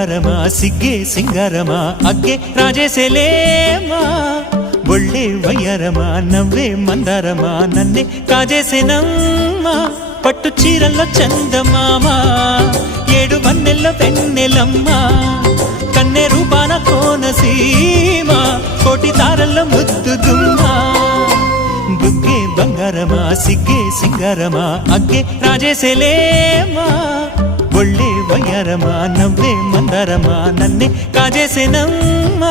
బంగారమా సిగ్గే సింగారమా అగ్గే రాజేసేలేమా ఒళ్ళే వయ్యారమా నవ్వే మందారమా నన్నే కాజేసేనమ్మా పట్టు చీరల్లో చందమామా ఏడు వన్నెల్లో వెన్నెలమ్మా కన్నె రూపాన కోనసీమ కోటి తారల్లో ముద్దుదుమ్మా బుగ్గే బంగారమా సిగ్గే సింగారమా అగ్గే రాజేసేలేమా ఒళ్ళే వయ్యారమా నవ్వే మందారమా నన్నే కాజేసేనమ్మా